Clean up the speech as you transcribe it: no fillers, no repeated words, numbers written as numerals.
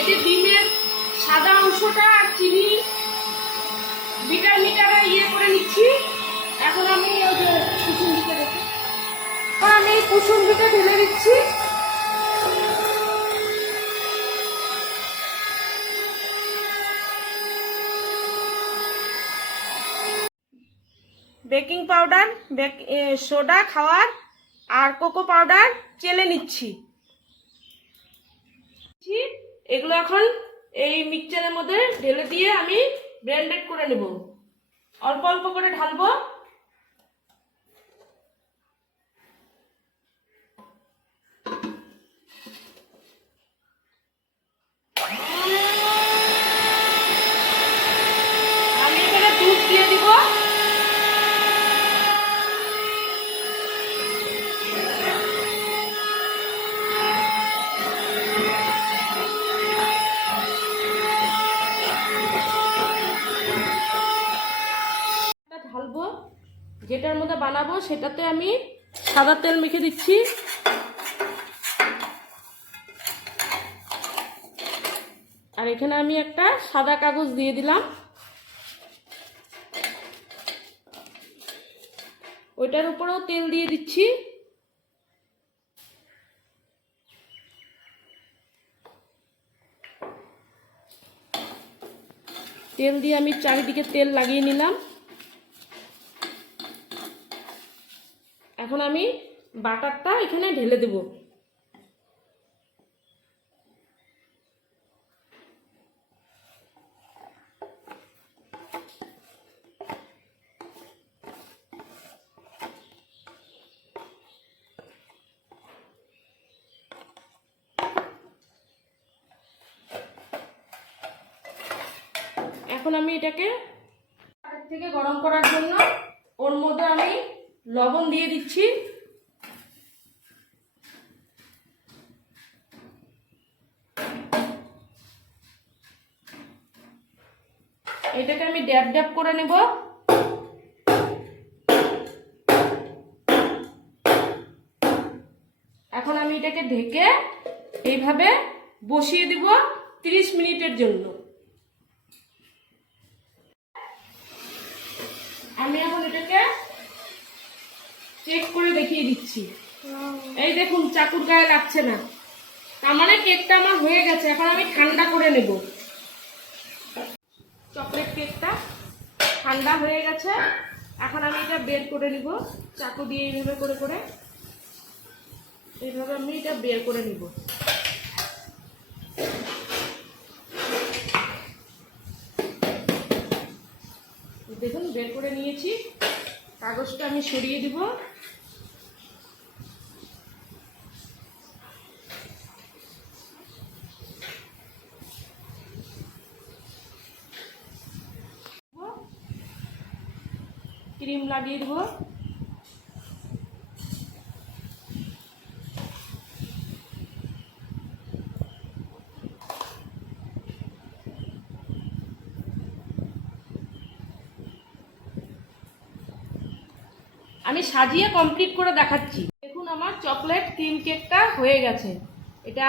এই যে ডিমের সাদা অংশটা আর চিনি বিটার মিটারে ইয়ে করে নিচ্ছি। এখন আমি ওই যে কুসুমবিটা দেখি, আমি কুসুমবিটা ঢেলে দিচ্ছি। বেকিং পাউডার, সোডা খাওয়ার আর কোকো পাউডার চেলে নিচ্ছি। এগুলো এখন এই মিক্সচারের মধ্যে ঢেলে দিয়ে আমি ব্লেন্ডেড করে নেব। অল্প অল্প করে ঢালবো। আমি এখানে দুধ দিয়ে দিব। ঢালবো, যেটার মধ্যে বানাবো সেটাতে আমি সাদা তেল মেখে দিচ্ছি। আর এখানে আমি একটা সাদা কাগজ দিয়ে দিলাম। ওইটার উপরেও তেল দিয়ে দিচ্ছি। তেল দিয়ে আমি চারিদিকে তেল লাগিয়ে নিলাম। এখন আমি বাটারটা এখানে ঢেলে দেব। এখন আমি এটাকে আগের থেকে গরম করার জন্য ওর মধ্যে আমি লবণ দিয়ে দিচ্ছি। এটাকে আমি ড্যাব ড্যাব করে নেব। এখন আমি এটাকে ঢেকে এইভাবে বসিয়ে দিব 30 মিনিটের জন্য। আমি এখন এটাকে চেক করে দেখিয়ে দিচ্ছি। এই দেখুন চাকুর গায়ে লাগছে না, তার মানে কেকটা আমার হয়ে গেছে। এখন আমি ঠান্ডা করে নেব। চকলেট কেকটা ঠান্ডা হয়ে গেছে। এখন আমি এটা বের করে নিব চাকু দিয়ে। এইভাবে করে করে এইভাবে আমি এটা বের করে নিব। দেখুন বের করে নিয়েছি। কাগজটা আমি সরিয়ে দিব। ক্রিম লাগিয়ে দেব। আমি সাজিয়ে কমপ্লিট করে দেখাচ্ছি। দেখুন আমার চকলেট ক্রিম কেকটা হয়ে গেছে। এটা